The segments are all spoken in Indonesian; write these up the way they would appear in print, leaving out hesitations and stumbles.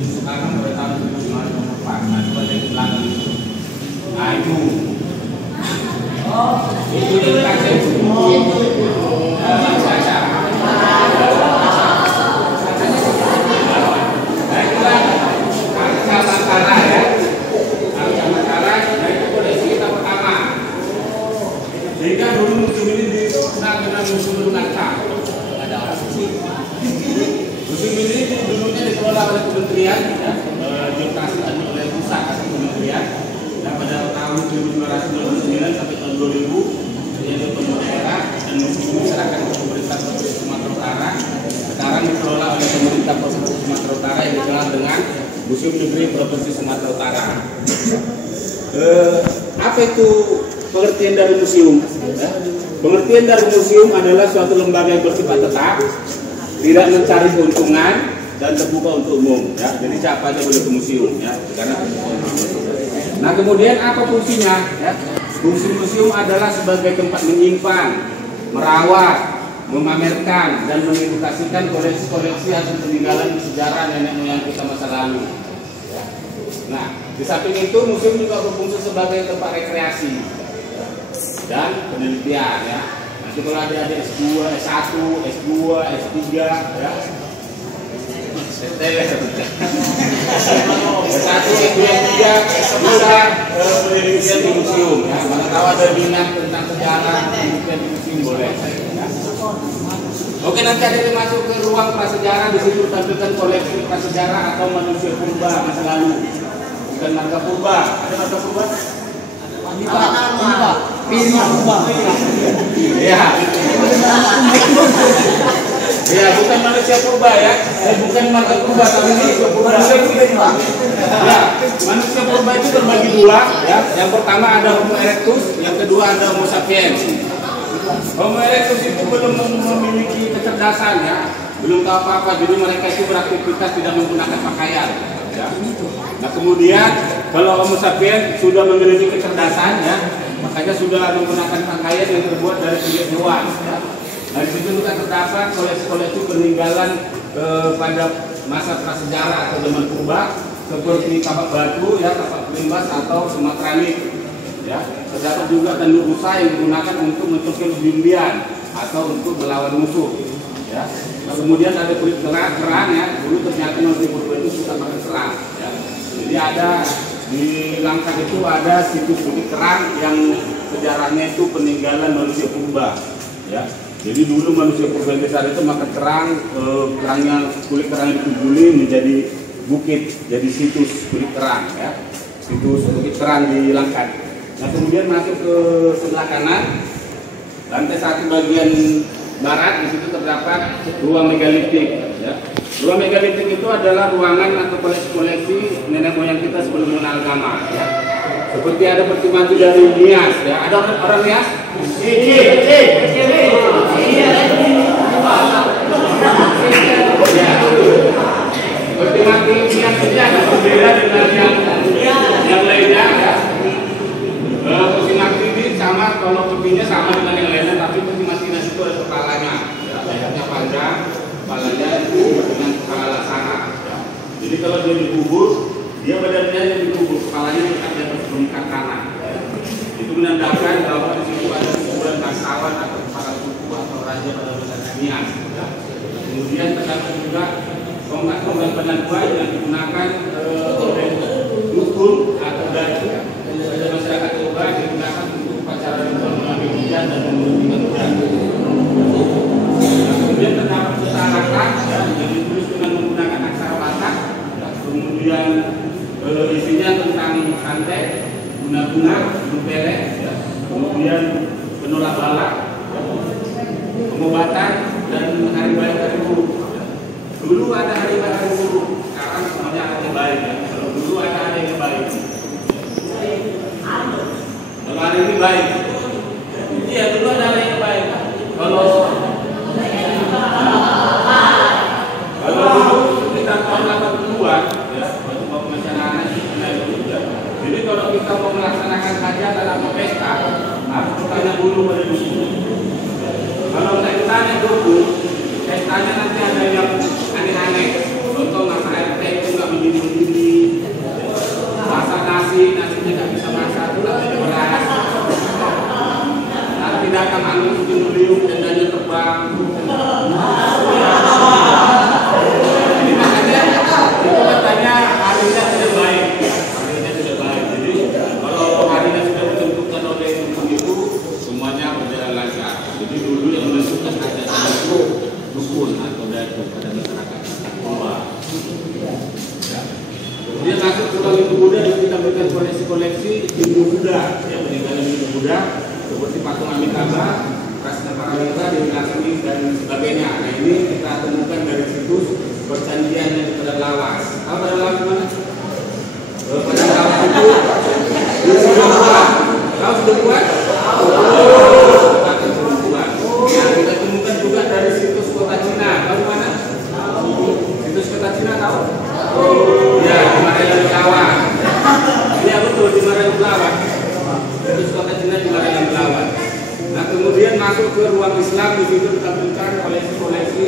disepakati pada tahun 1954. Nah, itu ada di belakang itu. Nah, itu dikasih saja. Nah, itulah Nusantara ya. Nusantara, nah itu koleksi kita pertama. Sehingga dulu museum ini dikenal dengan Museum Lunata. Museum ini dulunya dikelola oleh Kementerian, ya, dioperasikan oleh pusat atau kementerian. Dan pada tahun 1999 sampai tahun 2000 menjadi otonomi daerah dan museum ini diserahkan ke pemerintah Provinsi Sumatera Utara. Sekarang dikelola oleh pemerintah Provinsi Sumatera Utara yang dikenal dengan Museum Negeri Provinsi Sumatera Utara. Apa itu pengertian dari museum? Pengertian dari museum adalah suatu lembaga yang bersifat tetap, tidak mencari keuntungan dan terbuka untuk umum. Ya. Jadi siapa aja boleh ke museum, ya. Karena nah kemudian apa fungsinya? Ya. Fungsi museum adalah sebagai tempat menyimpan, merawat, memamerkan dan mengedukasikan koleksi-koleksi hasil peninggalan sejarah nenek moyang kita masa lalu. Nah, di samping itu museum juga berfungsi sebagai tempat rekreasi dan penelitian, ya. Nanti kalau ada S2, S1, S2, S3, ya. S1, S2, S3 bisa penelitian di museum, ya. Mana tahu ada minat tentang sejarah, penelitian di museum boleh. Ya. Oke, nanti ada yang masuk ke ruang prasejarah, di situ tampilkan koleksi prasejarah atau manusia purba masa lalu. Bukan marga purba. Ada marga purba? Ya. Ya, bukan manusia purba ya. Bukan marga purba, tapi manusia purba. Ya, manusia purba itu terbagi dua. Ya. Yang pertama ada Homo erectus, yang kedua ada Homo sapiens. Homo erectus itu belum memiliki kecerdasan, ya. Belum tahu apa-apa, jadi mereka itu beraktivitas tidak menggunakan pakaian. Ya. Nah kemudian kalau Homo sapiens sudah memiliki kecerdasan, ya, makanya sudah menggunakan pakaian yang terbuat dari kulit hewan. Ya. Nah di situ kita terdapat koleksi-koleksi peninggalan pada masa prasejarah atau zaman purba seperti kapak batu, ya, kapak limbas atau sumatranik. Ya. Terdapat juga tanduk rusa yang digunakan untuk mencekik umbi-umbian atau untuk melawan musuh. Ya. Nah, kemudian ada kulit kerang, ya. Dulu ternyata manusia purba itu suka makan kerang. Ya. Jadi ada di Langkat itu ada situs kulit kerang yang sejarahnya itu peninggalan manusia purba. Ya. Jadi dulu manusia purba besar itu makan kerang, kulit kerang dikumpulin menjadi bukit, jadi situs kulit kerang. Ya. Situs kulit kerang di Langkat. Nah kemudian masuk ke sebelah kanan, lantai 1 bagian barat, di situ terdapat ruang megalitik. Ya. Ruang megalitik itu adalah ruangan atau koleksi-koleksi nenek moyang kita sebelum mengenal agama. Ya. Seperti ada peti mati dari Nias. Ya. Ada orang Nias? Peti mati Nias ini agak berbeda dengan yang lainnya. Ya. Peti mati ini sama, kalau petinya sama dengan yang lainnya, tapi peti mati itu ada kepalanya, ya, lehernya panjang, kepalanya itu dengan kepala laksana. Ya. Jadi kalau dia dikubur, dia badannya yang dikubur, kepalanya dekat di atas bengkak kanan. Ya. Itu menandakan bahwa di situ ada kuburan bangsawan atau kepala suku atau raja pada masa Nias. Ya. Kemudian terdapat juga tongkat-tongkat penentuan yang digunakan oleh dukun atau dai. Masyarakat Toba digunakan untuk upacara ritual mengambil hujan dan membersihkan hujan. Kemudian terdapat peta Batak, ya, yang ditulis dengan menggunakan aksara Batak. Kemudian isinya tentang santet, guna-guna, mempelek, ya. Kemudian penolak bala, ya. Pengobatan dan hari baik hari buruk. Ya. Dulu ada hari baik hari buruk, sekarang semuanya hari baik. Ya. Kalau dulu ada hari yang baik. Kalau hari ini baik, iya dulu ada hari yang baik. menampilkan koleksi-koleksi Hindu Buddha, ya, peninggalan Hindu Buddha seperti patung Amitabha, Prasna Paramita, Dewi Lakshmi dan sebagainya. Nah, ini kita temukan dari situs percandingan yang di Padang Lawas. Tahu Padang Lawas mana? Padang Lawas itu di Sudut. Tahu Sudut? Nah, kita temukan juga dari situs kota Cina. Tahu mana? Situs kota Cina tahu? Ya, di Marelan Belawan. Ya betul, di Marelan Belawan. Situs kota Cina di Marelan Belawan. Nah, kemudian masuk ke ruang Islam, di situ ditampilkan koleksi-koleksi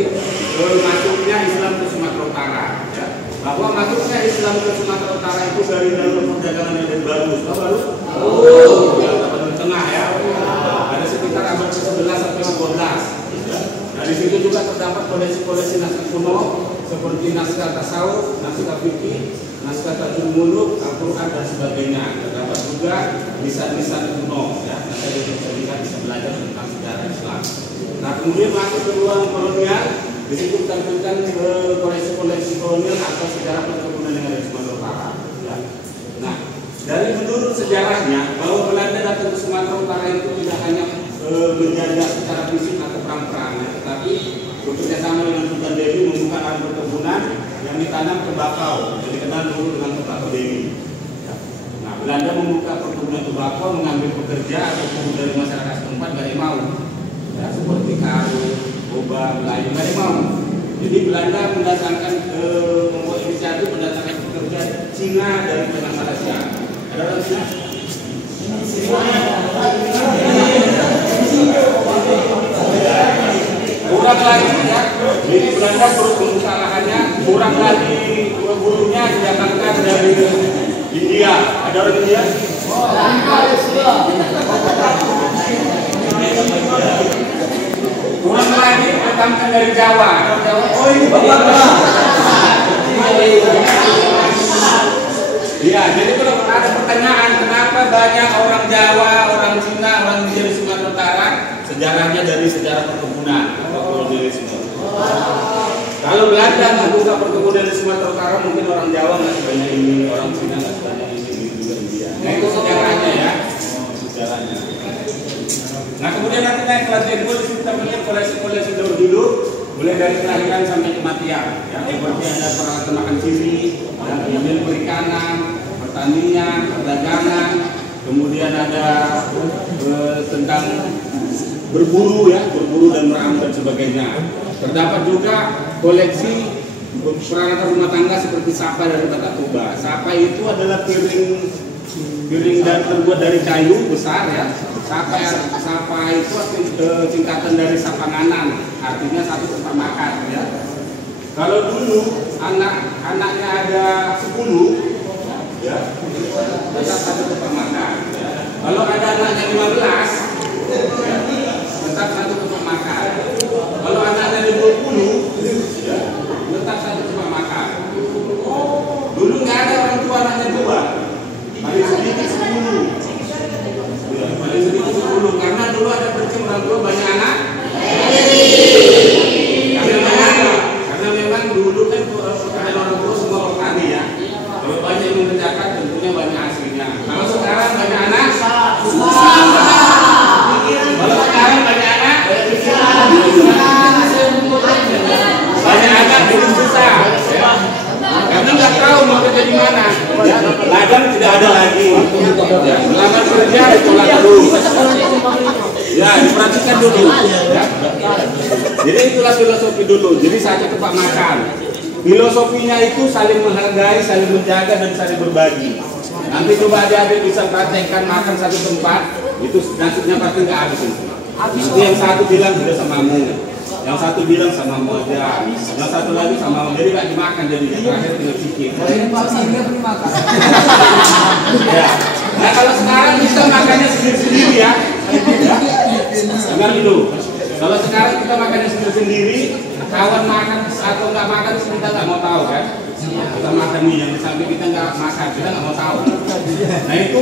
masuknya Islam ke Sumatera Utara. Ya. Bahwa masuknya Islam ke Sumatera Utara itu dari jalur perdagangan yang lebih bagus. Tahu baru? Ya, abad tengah ya. Ada sekitar abad ke-11 sampai 12. Dari situ juga terdapat koleksi-koleksi naskah kuno seperti naskah tasawuf, naskah fikih, naskah tajwid muluk, Al-Quran dan sebagainya. Terdapat juga lisan-lisan kuno, ya. Nah, saya bisa belajar tentang sejarah Islam. Nah, kemudian masuk ke ruang kolonial, di situ ditampilkan koleksi-koleksi kolonial atau sejarah perkebunan yang ada di Sumatera Utara. Ya. Nah, dari menurut sejarahnya bahwa Belanda datang ke Sumatera Utara itu tidak hanya menjajah secara fisik atau perang-perangan, tetapi bekerjasama dengan Sultan Dewi membuka lahan perkebunan yang ditanam tembakau, yang dikenal dulu dengan tembakau Dewi. Nah, Belanda membuka perkebunan tembakau, mengambil pekerja atau buruh dari masyarakat setempat, gak ada yang mau. Ya, seperti Karu, Boba, Melayu, gak ada yang mau. Jadi Belanda mendatangkan membuat inisiatif mendatangkan pekerja Cina dari tengah Malaysia. Ada orang Cina? Kurang lagi ya, jadi Belanda terus membuka lahannya, kurang lagi buruhnya didatangkan dari India. Ada orang India? Kurang lagi didatangkan dari Jawa. Oh ini Bapak. Iya, jadi kalau ada pertanyaan kenapa banyak orang Jawa, orang Cina, orang India di Sumatera Utara, sejarahnya dari sejarah perkebunan atau kolonialisme. Kalau Belanda nggak buka perkebunan di Sumatera Utara, mungkin orang Jawa nggak sebanyak ini, orang Cina nggak sebanyak ini, juga India. Nah itu sejarahnya ya, sejarahnya. Nah kemudian nanti naik kelas yang dua, di sini kita melihat koleksi-koleksi dulu, mulai dari kelahiran sampai kematian. Ya, seperti ada peralatan makan siri, dan kemudian perikanan, pertanian, perdagangan, kemudian ada tentang berburu ya, berburu dan meramu dan sebagainya. Terdapat juga koleksi peralatan rumah tangga seperti sapa dari Batak Toba. Sapa itu adalah piring dan terbuat dari kayu besar ya. Sapa itu singkatan dari sapanganan, artinya satu tempat makan ya. Kalau dulu anaknya ada 10 ya, tetap satu tempat makan. Ya. Kalau ada anaknya 15 ya, tetap satu tempat makan. Kalau anaknya 20 ya, tetap satu tempat makan. Dulu nggak ada orang tua anaknya 2, paling sedikit 10 ya, paling sedikit 10 karena dulu ada prinsip orang tua banyak anak. Karena memang dulu kan pekerjaan orang tua semua petani ya. Kalau banyak yang mengerjakan tentunya banyak hasilnya. Kalau sekarang banyak anak susah. Kalau sekarang banyak anak banyak anak jadi susah ya. Karena nggak tahu mau kerja di mana. Ladang tidak ada lagi. Melamar kerja ditolak dulu. Ya, diperhatikan dulu. Ya. Jadi itulah filosofi dulu. Jadi satu tempat makan. Filosofinya itu saling menghargai, saling menjaga dan saling berbagi. Nanti coba adik-adik bisa praktekkan makan satu tempat, itu nasinya pasti nggak habis. Nanti yang satu bilang sudah samamu, yang satu bilang samamu aja, yang satu lagi samamu, jadi nggak dimakan jadinya terakhir tinggal sikit. Ya. Nah kalau sekarang kita makannya sendiri-sendiri ya. Dengar dulu. Kalau sekarang kita makannya sendiri-sendiri, kawan makan atau nggak makan kita nggak mau tahu kan? Kita makan nih yang di samping kita nggak makan, kita nggak mau tahu. Nah itu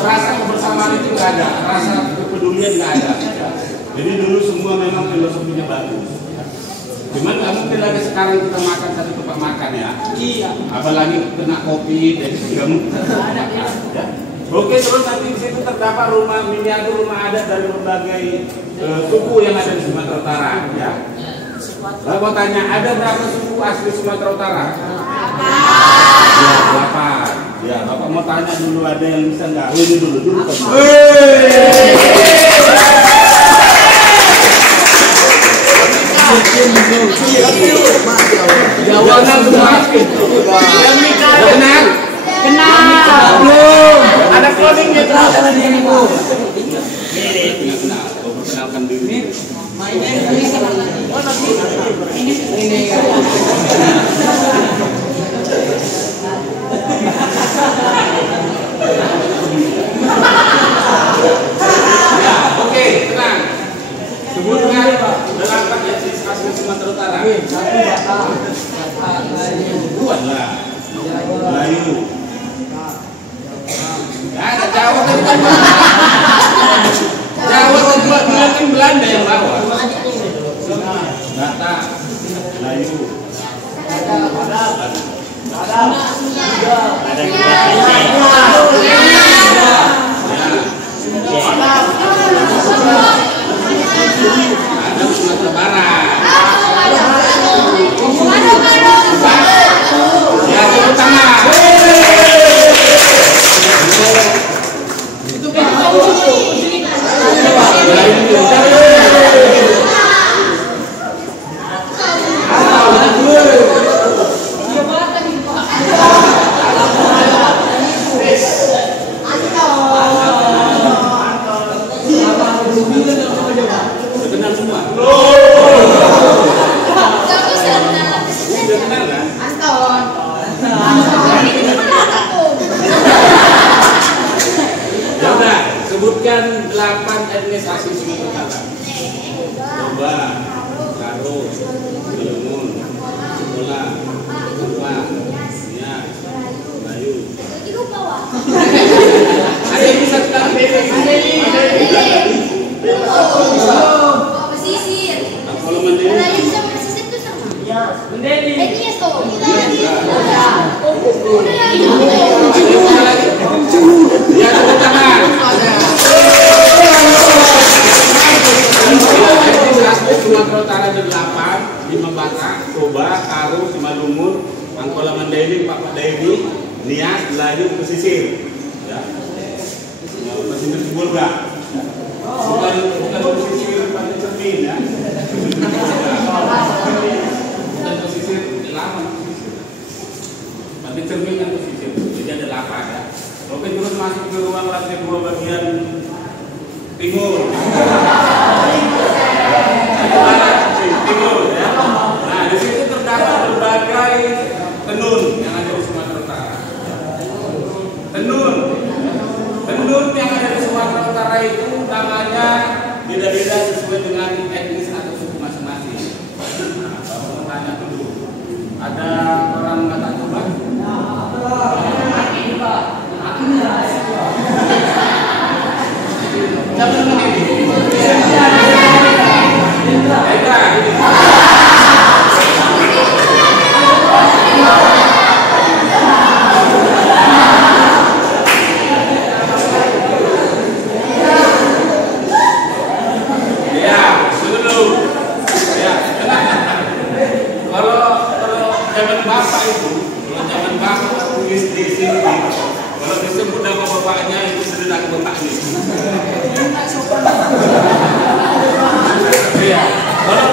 rasa kebersamaan itu nggak ada, rasa kepedulian nggak ada. Jadi dulu semua memang filosofinya bagus. Cuman nggak mungkin lagi sekarang kita makan satu tempat makan ya. Iya. Apalagi kena kopi, jadi nggak mungkin makan. Ya. Oke, terus nanti di situ terdapat rumah miniatur rumah adat dari berbagai suku yang ada di Sumatera Utara. Ya. Lalu mau tanya, ada berapa suku asli Sumatera Utara? Ya, 8. Ya, Bapak mau tanya dulu, ada yang bisa nggak? Ini dulu. Jawaban semua. Kenal. Belum. Ada cloning gitu. Perkenalkan diri. Ya, oke, tenang. Sebutkan 8 etnis asli Sumatera Utara. Buat lah. Melayu. Ya, ada Jawa kan bukan. Jawa kan bukan Belanda yang bawa. Batak, Melayu. Ada Sumatera Barat. Ya, Timur Tengah. Kenal semua. Udah kenal kan? Ya udah, sebutkan 8 etnis asli Sumatera Utara. Toba, Karo, Lemun, Bola, Lupa, Nias, Melayu. Ada yang bisa kita pesisir. Kalau Mandiri. Melayu sama pesisir itu sama. Mendeli. Ini ya toh. Ya, tepuk tangan. Asli Sumatera Utara ada 8, 5 Batak, Toba, Karo, Simalungun, Angkola Mandailing, Pak Dairi, Nias, Melayu, pesisir. Ya. Pesisir Bulga. Bukan pesisir Pantai Cermin ya. Bukan pesisir lama pesisir. Pantai Cermin kan pesisir. Jadi ada 8 ya. Oke, terus masuk ke ruang lantai 2 bagian timur. Timur ya. Nah, di situ terdapat berbagai tenun yang ada di Sumatera Utara. Tenun yang ada di Sumatera Utara itu namanya beda-beda sesuai dengan etnis atau suku masing-masing. Nah, Bapak mau tanya dulu. Ada orang Batak Toba? Siapa nama ini? Kalau disebut nama bapaknya itu sederhana bapaknya. Iya. Kalau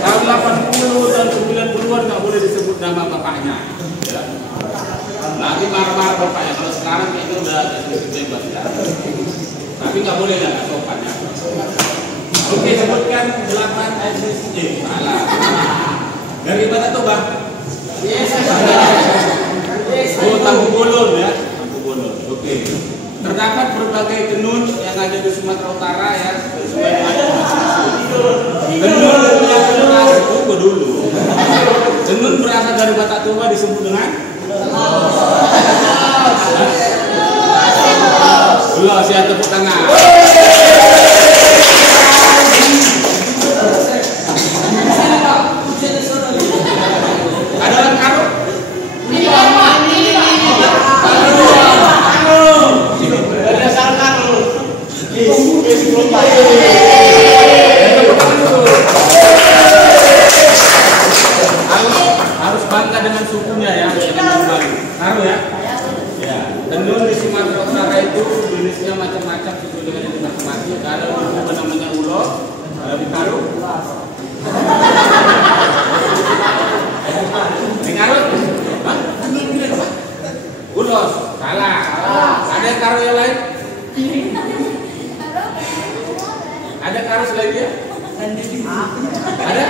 tahun 80 dan 90-an nggak boleh disebut nama bapaknya. Ya. Nanti marah-marah bapaknya. Kalau sekarang kayaknya udah bebas ya. Tapi nggak boleh ya, nggak sopan ya. Oke, sebutkan 8 etnis. Salah. Dari mana tuh bang? Oh, Tampu Bolon ya, Tampu Bolon. Oke. Terdapat berbagai tenun yang ada di Sumatera Utara ya. Tenun yang berasal Toba dulu. Tenun berasal dari Batak Toba disebut dengan Allah, siap tepuk tangan. bangga dengan sukunya ya, dengan Bali. Taruh ya. Ya, tenun di Sumatera Utara itu jenisnya macam-macam sesuai dengan yang masing-masing. Kalau itu namanya ulo, kalau ditaruh. Dengarut? Hah? Ulos, salah. Ada yang taruh yang lain? Ada taruh selain dia? Ada?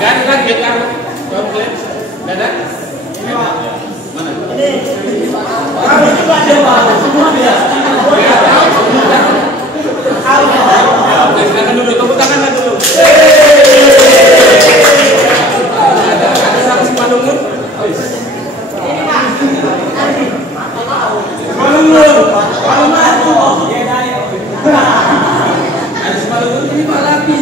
Gak ada lagi yang taruh. Coba lihat. Gak ada? Mana? Oke, silakan dulu. Tepuk tangan dulu. Ada sama si Malungun? Malungun. Ada si Malungun? Ini Pak Lapi.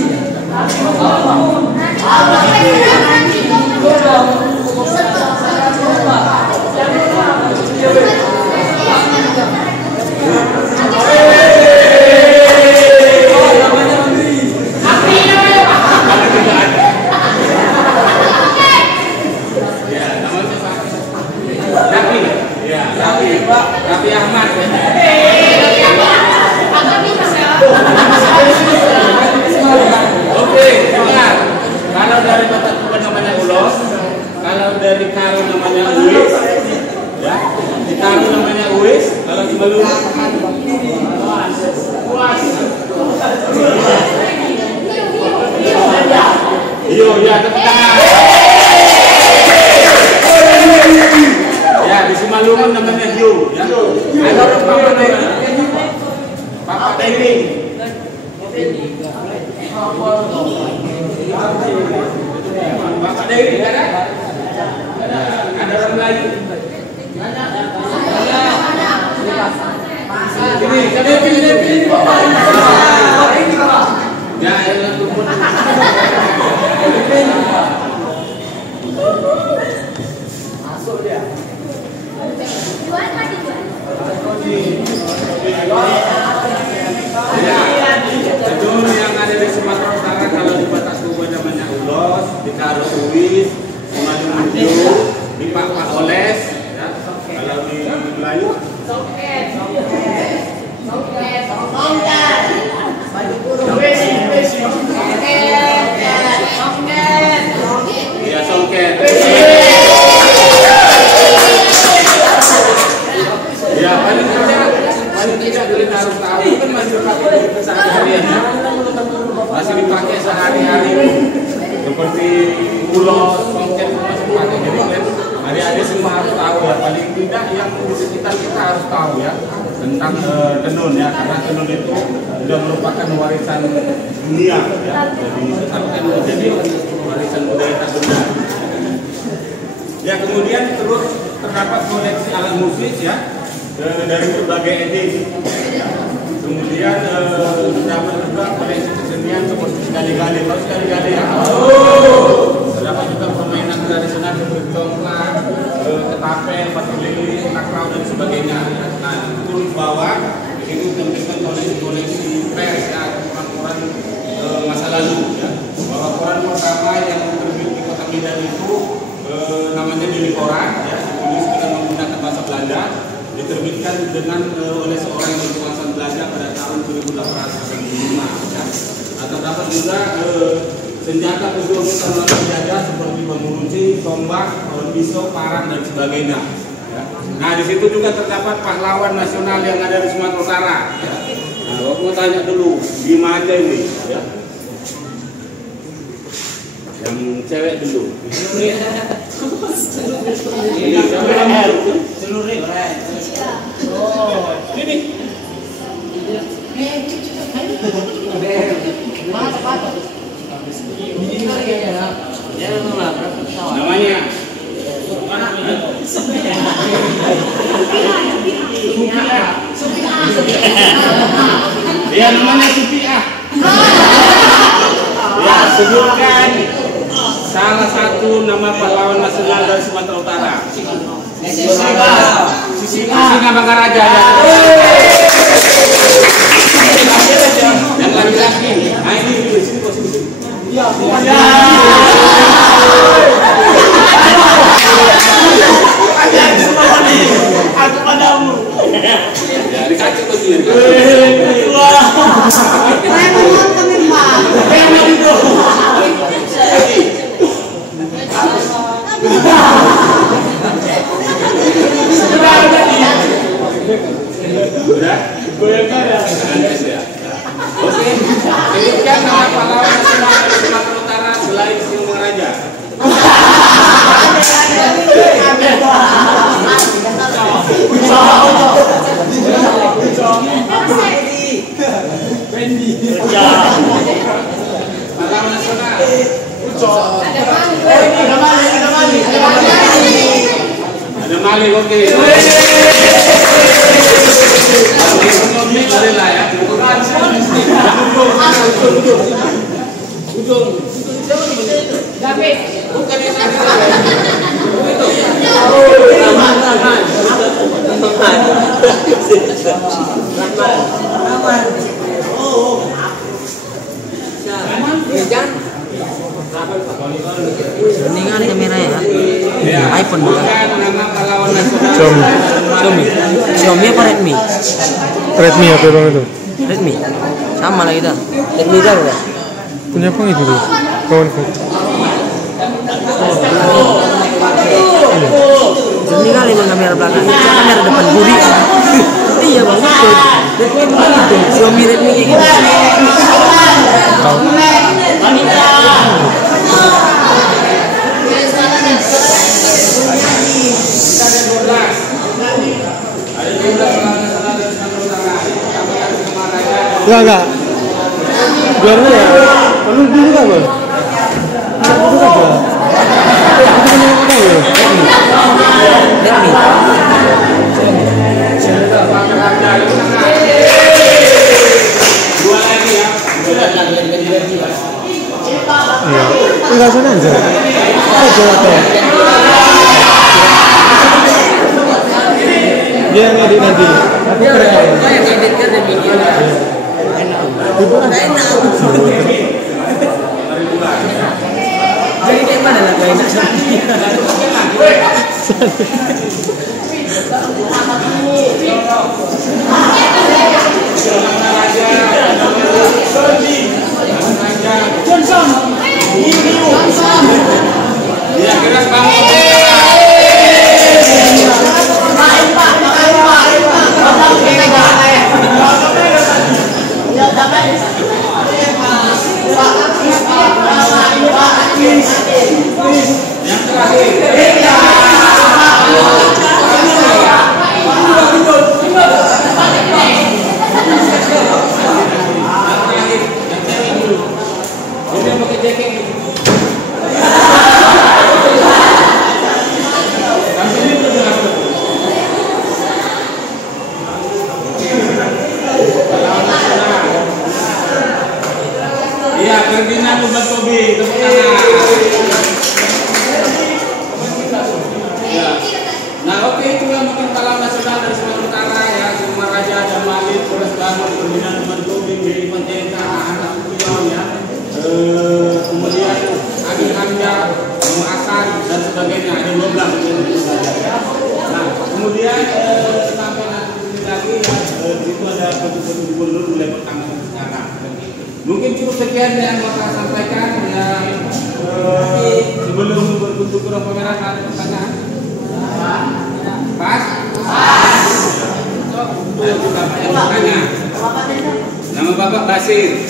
Raffi Ahmad. Oke, dengar. Kalau dari Batak Tuban namanya Ulos, kalau dari Karo namanya Uwis, ya, di Karo namanya Uwis, kalau di Malungun Puas. Iyo, ya, tepuk tangan. Ya, di Simalungun namanya Hiu. Ya. Ada orang Papa Dairi. Papa Dairi. Papa Dairi ada? Ada orang lain? Ini, pilih Bapak. Ya, yang turun. Masuk dia. Tenun yang ada di Sumatera Utara kalau di Batak Tuban namanya Ulos, di Karo Uwis, di Malungun Hiu, di Pak Oles, ya. Kalau di Melayu Songket. Ya, Songket. Ya, paling tidak kita harus tahu kan masih dipakai sehari-hari, masih dipakai sehari-hari seperti ulos, songket masih dipakai. Jadi kan adik-adik semua harus tahu ya, paling tidak yang di sekitar kita harus tahu ya tentang tenun ya, karena tenun itu sudah merupakan warisan dunia ya, jadi ditetapkan menjadi warisan budaya tak benda. Ya, kemudian terus terdapat koleksi alat musik ya dari berbagai edisi. Kemudian terdapat juga koleksi kesenian seperti sekali-kali. Tahu sekali-kali ya? Terdapat juga permainan tradisional seperti congklak, ketapel, batu lili, takraw dan sebagainya. Nah, turun bawah ini ditampilkan koleksi pers ya, koran-koran masa lalu ya. Bahwa koran pertama yang terbit di Kota Medan itu namanya Dili Koran ya, ditulis dengan menggunakan bahasa Belanda, diterbitkan oleh seorang yang berkebangsaan Belanda pada tahun 1805 ya. Atau dapat juga senjata pejuang melawan penjajah seperti bambu runcing, tombak, pisau, parang dan sebagainya ya. Nah, di situ juga terdapat pahlawan nasional yang ada di Sumatera Utara ya. Nah, aku mau tanya dulu, di mana ini ya? Yang cewek dulu. Ini siapa yang celurit? Oh, ini. Namanya dia namanya Supiah. Ya, sebutkan salah satu nama pahlawan nasional dari Sumatera Utara. Singa Bangaraja. ya. Oke, sebutkan nama pahlawan nasional dari Sumatera Utara selain Silmaraja. Pahlawan nasional. Ada Malik, oke. Boleh lah ya. Ujung. David. Bukan yang itu. Mendingan kamera ya. iPhone bukan. Nama pahlawan nasional. Xiaomi apa Redmi? Redmi apa bang itu? Redmi. Sama lah kita. Redmi kan udah. Punya apa itu tuh? Kawanku. Jernih kali bang kamera belakang. Kamera depan gurih. Iya bang betul. Redmi begitu. Xiaomi Redmi gitu. Enggak. Biarnya ya. Lalu dulu kan bang? Dulu kan bang? Itu punya apa ya? Redmi. Dua lagi ya. Iya. Enggak sana aja. Aja atau? Dia ngedit nanti. Aku keren. Kayak edit kan demi video. Jadi kayak mana lah kayak enak Ya, keras banget. Yang terakhir. Ini pakai jaket. Iya, Ferdinand Lubatobi, tepuk tangan. Ya. Nah, oke, itu yang mungkin pahlawan nasional dari Sumatera Utara ya, Silmaraja, ada Malik, Polres Bangor, Ferdinand Lubatobi, Miri Panjaitan, anak Kuyon ya. Kemudian Agil Hamda, Muhammad Hasan dan sebagainya, ada 12 saja. Nah, kemudian sampai nanti lagi ya, itu ada foto-foto gubernur mulai pertama sekarang. Mungkin cukup sekian yang mau saya sampaikan ya. Sebelum berbentuk kurang pemerah ada pertanyaan? Pas? Ayo kita bertanya. Nama Bapak Basir.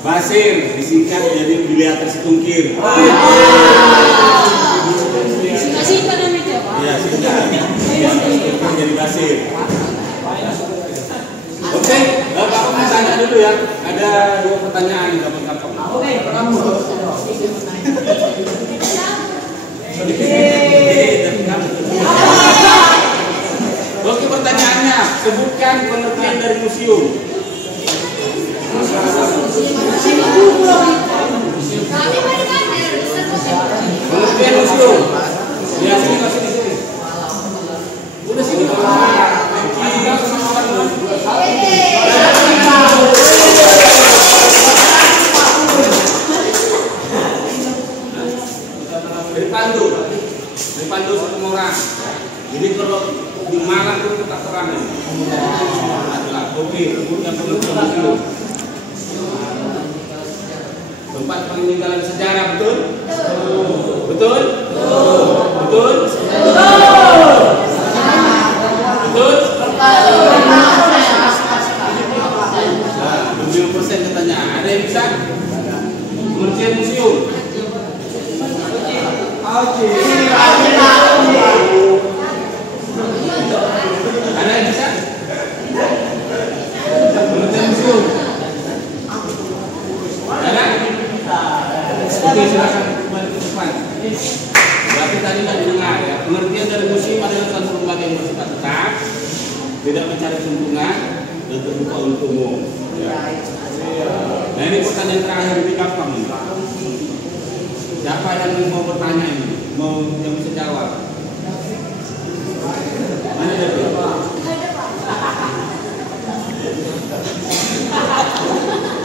Basir disingkat jadi Biliar Tersitungkir. Singkat namanya Pak. Ya, singkat. Jadi Basir. Oke, Bapak mau tanya dulu ya. Ada 2 pertanyaan di kapan-kapan. Oke, kamu. Oke, pertanyaannya, sebutkan pengertian dari museum. Pengertian museum. Ya, sini kasih di sini. Udah sini. Dari Pandu satu orang. Jadi kalau di Malang itu tetap terang. Oke, yang pengertian museum. Tempat peninggalan sejarah, betul? Betul? Betul? Betul? tidak mencari keuntungan dan terbuka untuk umum. Ya. Nah ini pertanyaan terakhir ini gampang nih. Siapa yang mau bertanya ini? Yang bisa jawab? Mana dia?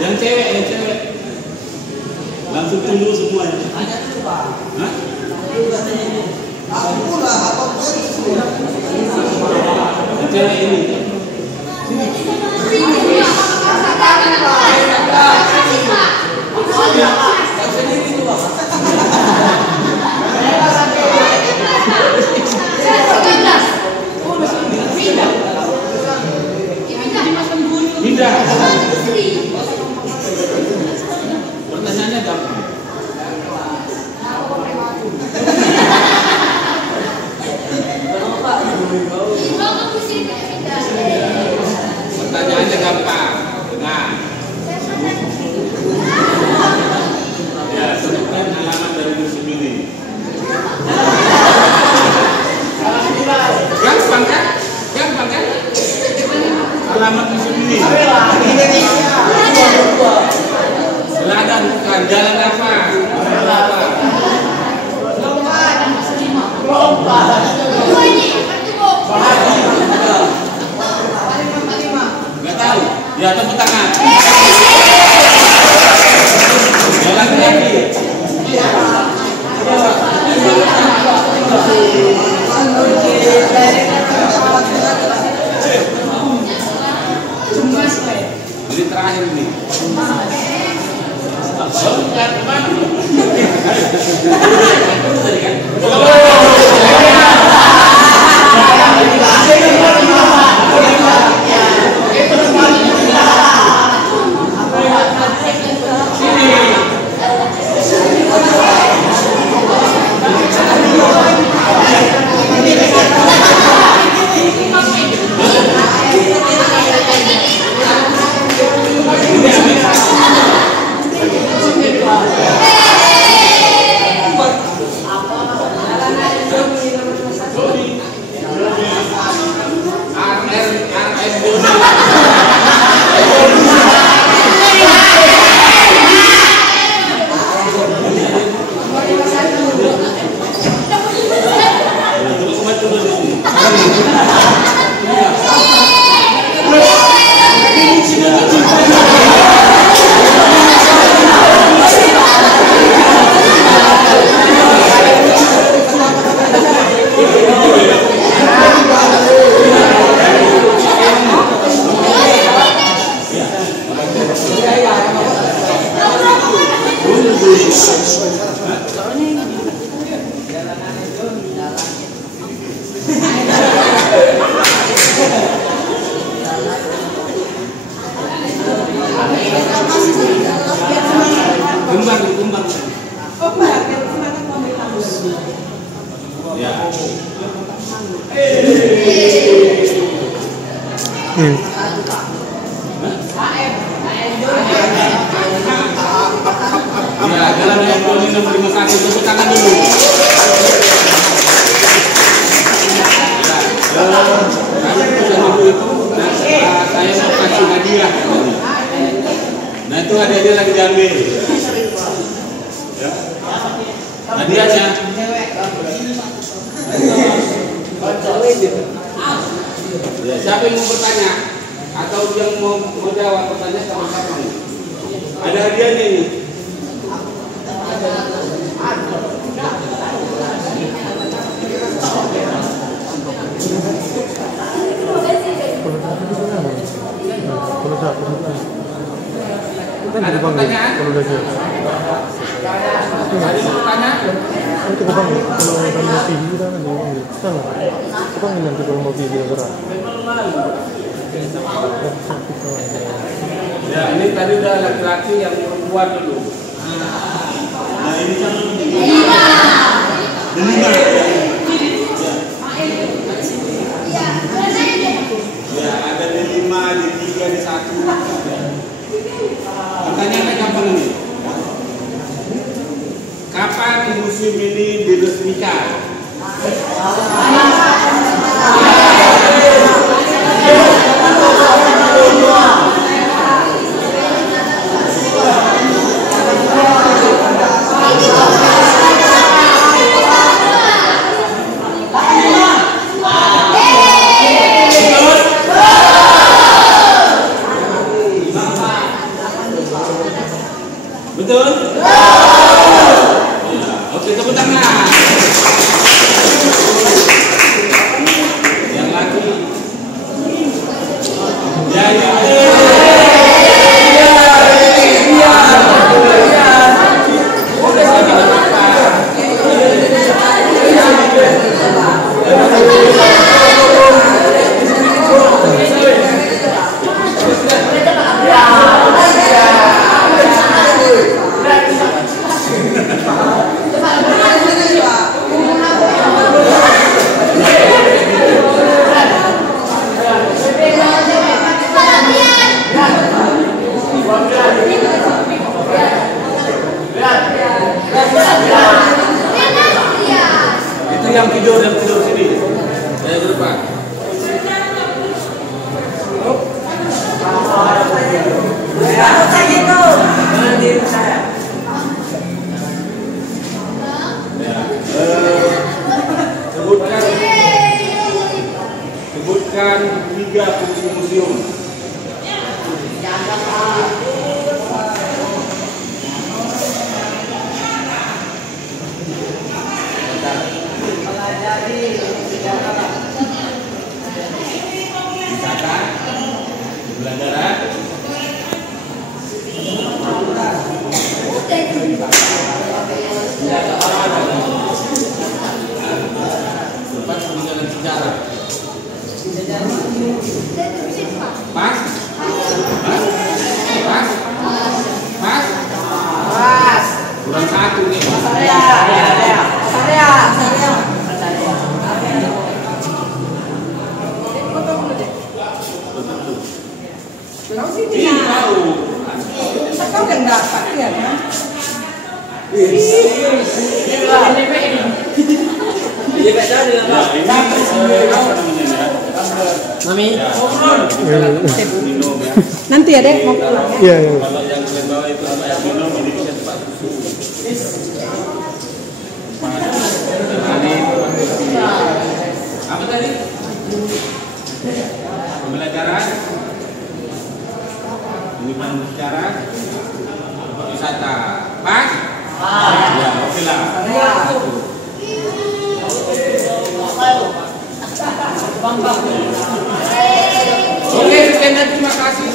Yang cewek. Langsung tunduk semua ya. Hah? Yang cewek ini. Tidak. Pertanyaannya gampang. Pertanyaannya gampang. Nah, ya sebutkan alamat dari musim ini. Gampang kan? Gampang kan? Alamat musim ini. Selatan bukan, jalan apa? Nggak tahu. Ya tepuk tangan. Jalan lagi. Ini terakhir nih. Bukan kemana? Kumbang. Ya. Ya, jalan yang nomor 51 tepuk tangan dulu. Saya mau kasih hadiah. Nah itu hadiahnya lagi diambil. Ya. Hadiahnya. Ya, siapa yang mau bertanya atau yang mau jawab pertanyaan sama-sama? Ada hadiahnya ini. Ada pertanyaan? Ada pertanyaan? Itu bang, kalau mau TV kita kan di sana. Bang nanti kalau mau TV gerak. Ya ini tadi udah laki-laki, yang perempuan dulu. Nah ini kan delima. Ya ada delima, D3, D1. Pertanyaannya gampang ini. Kapan museum ini diresmikan? yang tidur sini. Ya ke depan. Sebutkan 3 fungsi museum. Wisata, pembelajaran, tempat peninggalan sejarah. Mas? Mas? Mas? Mas? Kurang 1 nih. Ini tahu. Kau kan dapat ya kan? Mami. Nanti ya dek mau pulang ya. Iya. Kalau yang kalian bawa itu air minum, ini bisa tempat susu. Apa tadi? Pembelajaran, pendidikan sejarah, wisata. Pas? Ya, oke lah. Oke, sekian dan terima kasih.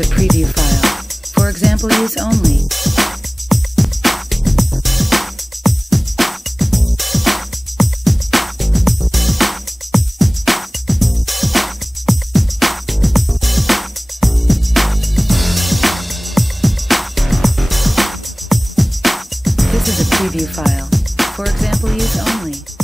is a preview file. For example use only. This is a preview file. For example use only.